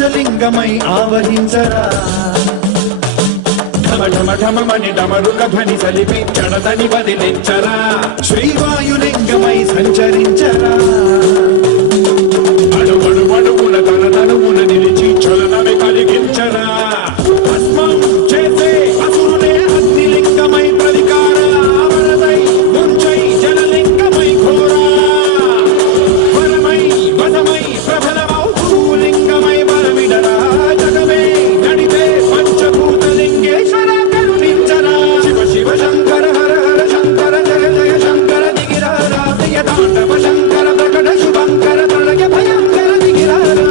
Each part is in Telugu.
రామేశలింగమై ఆవహించరా ఢమఢమఢమని డమరుక ధ్వని సలిపి జడదని వదిలించరా శ్రీవాయులింగమై సంచరించరా అడుగడుగడుగున తన తనువున నిలిచి చలనమే కలిగించరా భస్మం చేసే అసురునే అగ్నిలింగమై ప్రతికార వరదై ముంచై జలలింగమై ఘోరా వరమై వదమై ప్రబలమౌ భూలింగమై వరమిడరా జగమే నడిపే పంచభూతలింగేశ్వర కరుణించరా శివ శివ శంకర హర హర శంకర జయ జయ శంకర దిగిరారా ప్రియ తాండవ శంకర ప్రకట శుభంకర ప్రళయ భయంకర దిగిరారా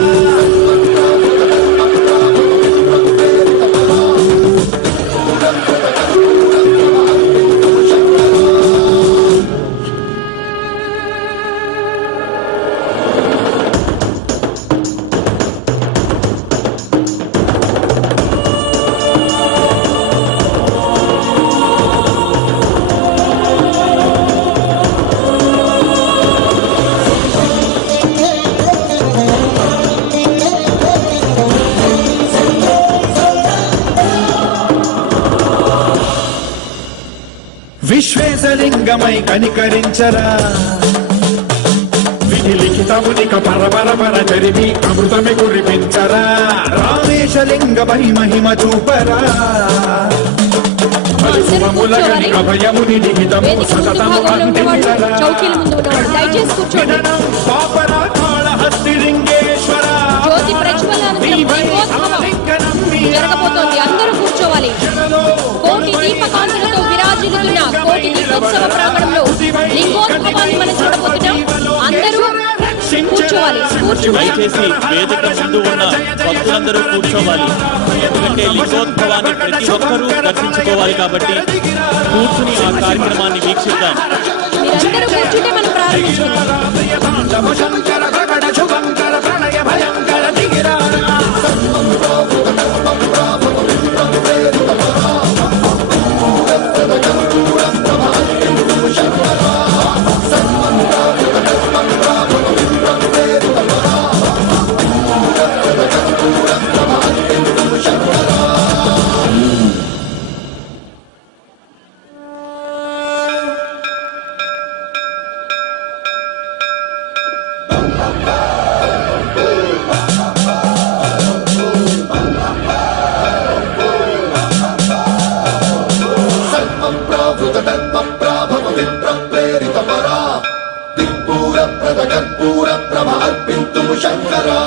విశ్వేశలింగమై కనికరించరా విధి లిఖితమునిక పరపర చరివి అమృతమి కురిపించరా రామేశలింగమై మహిమ చూపరా అభయముని లిఖితము సతతము అందించరా పాపరా కాళహస్తిలింగేశ్వర జరగబోతోంది. అందరూ కూర్చోవాలి. కోటి దీపకాంతులతో విరాజిల్లుతున్న కోటి దీపోత్సవ ప్రాంగణంలో లింగోద్భవాన్ని మనం చూడబోతున్నాం. అందరూ కూర్చోవాలి. దయచేసి వేదిక ముందు ఉన్న భక్తులందరూ కూర్చోవాలి. ఎందుకంటే లింగోద్భవాన్ని ప్రతి ఒక్కరూ దర్శించుకోవాలి కాబట్టి కూర్చుని ఆ కార్యక్రమాన్ని వీక్షిద్దాం. మీరందరూ కూర్చుంటే మనం ప్రారంభించుకుందాం. కర్పూర ప్రభ అర్పింతుము శంకరా